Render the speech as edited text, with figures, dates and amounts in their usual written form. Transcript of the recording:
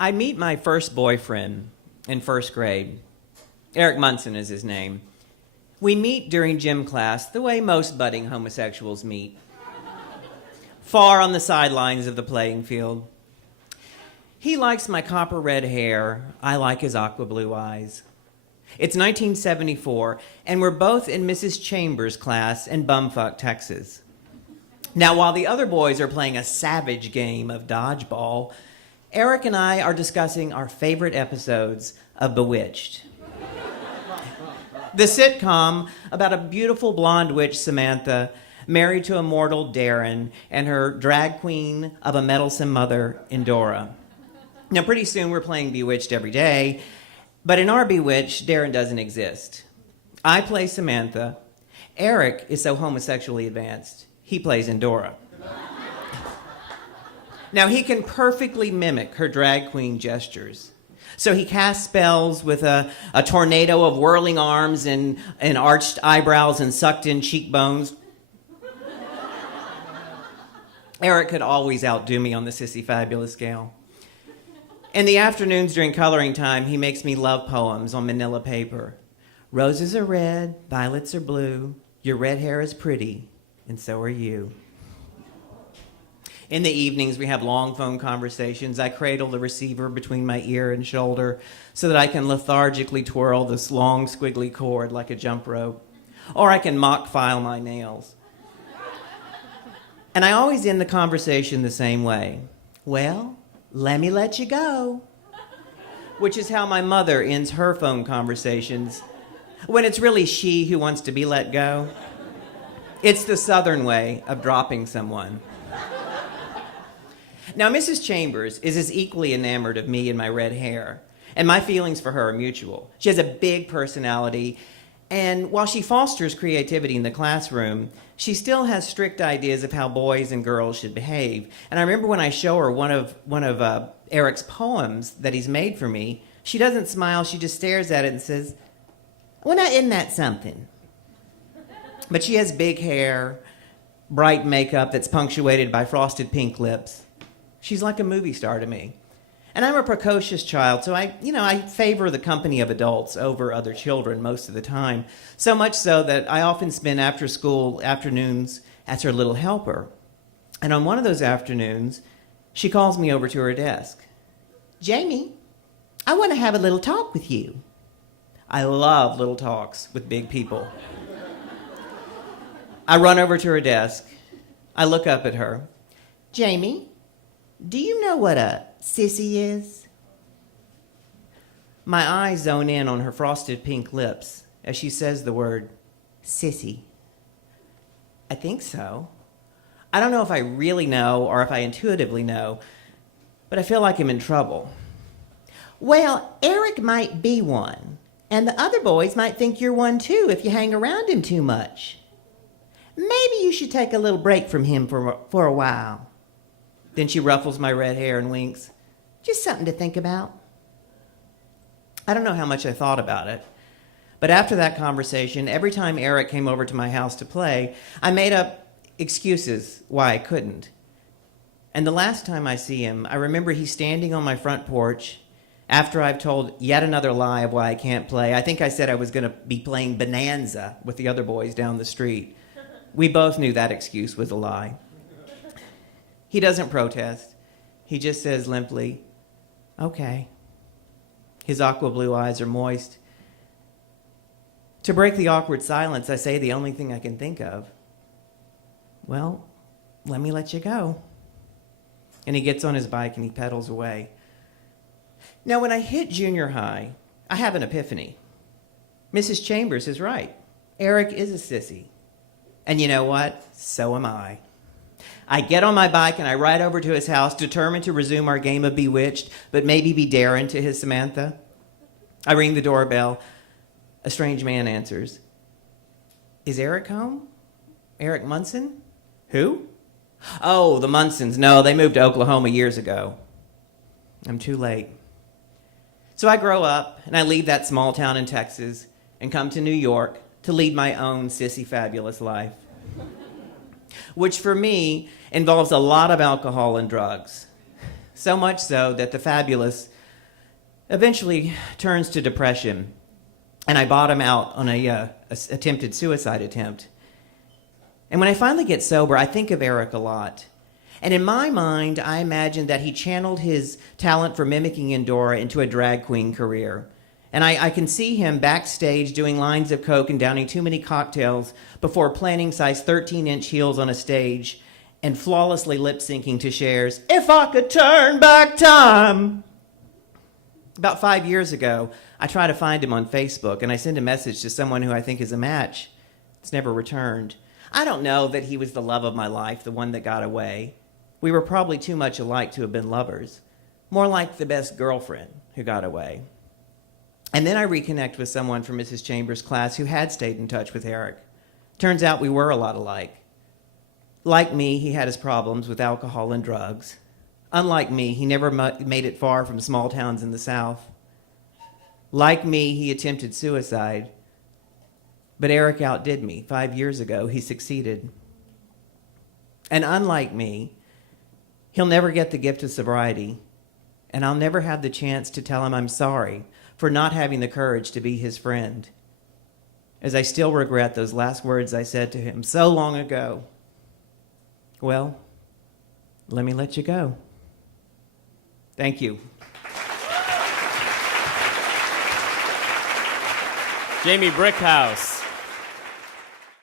I meet my first boyfriend in first grade. Eric Munson is his name. We meet during gym class the way most budding homosexuals meet, far on the sidelines of the playing field. He likes my copper red hair. I like his aqua blue eyes. It's 1974, and we're both in Mrs. Chambers' class in Bumfuck, Texas. Now, while the other boys are playing a savage game of dodgeball, Eric and I are discussing our favorite episodes of Bewitched. The sitcom about a beautiful blonde witch, Samantha, married to a mortal Darren, and her drag queen of a meddlesome mother, Endora. Now, pretty soon we're playing Bewitched every day, but in our Bewitched, Darren doesn't exist. I play Samantha. Eric is so homosexually advanced, he plays Endora. Now, he can perfectly mimic her drag queen gestures. So he casts spells with a tornado of whirling arms and arched eyebrows and sucked-in cheekbones. Eric could always outdo me on the Sissy Fabulous scale. In the afternoons during coloring time, he makes me love poems on manila paper. Roses are red, violets are blue, your red hair is pretty, and so are you. In the evenings, we have long phone conversations. I cradle the receiver between my ear and shoulder so that I can lethargically twirl this long, squiggly cord like a jump rope. Or I can mock file my nails. And I always end the conversation the same way. Well, let me let you go. Which is how my mother ends her phone conversations when it's really she who wants to be let go. It's the Southern way of dropping someone. Now, Mrs. Chambers is as equally enamored of me and my red hair, and my feelings for her are mutual. She has a big personality, and while she fosters creativity in the classroom, she still has strict ideas of how boys and girls should behave. And I remember when I show her one of Eric's poems that he's made for me, she doesn't smile, she just stares at it and says, "Well, now, isn't that something?" But she has big hair, bright makeup that's punctuated by frosted pink lips. She's like a movie star to me. And I'm a precocious child, so I favor the company of adults over other children most of the time. So much so that I often spend after-school afternoons as her little helper. And on one of those afternoons, she calls me over to her desk. "Jamie, I want to have a little talk with you." I love little talks with big people. I run over to her desk. I look up at her. "Jamie, do you know what a sissy is?" My eyes zone in on her frosted pink lips as she says the word sissy. I think so. I don't know if I really know or if I intuitively know, but I feel like I'm in trouble. "Well, Eric might be one, and the other boys might think you're one too if you hang around him too much. Maybe you should take a little break from him for a while." Then she ruffles my red hair and winks. "Just something to think about." I don't know how much I thought about it, but after that conversation, every time Eric came over to my house to play, I made up excuses why I couldn't. And the last time I see him, I remember he's standing on my front porch after I've told yet another lie of why I can't play. I think I said I was going to be playing Bonanza with the other boys down the street. We both knew that excuse was a lie. He doesn't protest. He just says limply, "Okay." His aqua blue eyes are moist. To break the awkward silence, I say the only thing I can think of. "Well, let me let you go." And he gets on his bike and he pedals away. Now, when I hit junior high, I have an epiphany. Mrs. Chambers is right. Eric is a sissy. And you know what? So am I. I get on my bike and I ride over to his house, determined to resume our game of Bewitched, but maybe be Darren to his Samantha. I ring the doorbell. A strange man answers. "Is Eric home? Eric Munson?" "Who?" "Oh, the Munsons. No, they moved to Oklahoma years ago." I'm too late. So I grow up and I leave that small town in Texas and come to New York to lead my own sissy fabulous life, which for me involves a lot of alcohol and drugs. So much so that the fabulous eventually turns to depression, and I bottom out on a attempted suicide attempt. And when I finally get sober, I think of Eric a lot. And in my mind, I imagine that he channeled his talent for mimicking Endora into a drag queen career. And I can see him backstage doing lines of coke and downing too many cocktails before planting size 13-inch heels on a stage and flawlessly lip-syncing to Cher's "If I Could Turn Back Time." About 5 years ago, I try to find him on Facebook, and I send a message to someone who I think is a match. It's never returned. I don't know that he was the love of my life, the one that got away. We were probably too much alike to have been lovers. More like the best girlfriend who got away. And then I reconnect with someone from Mrs. Chambers' class who had stayed in touch with Eric. Turns out we were a lot alike. Like me, he had his problems with alcohol and drugs. Unlike me, he never made it far from small towns in the South. Like me, he attempted suicide. But Eric outdid me. 5 years ago, he succeeded. And unlike me, he'll never get the gift of sobriety, and I'll never have the chance to tell him I'm sorry for not having the courage to be his friend, as I still regret those last words I said to him so long ago. Well, let me let you go. Thank you. Jamie Brickhouse.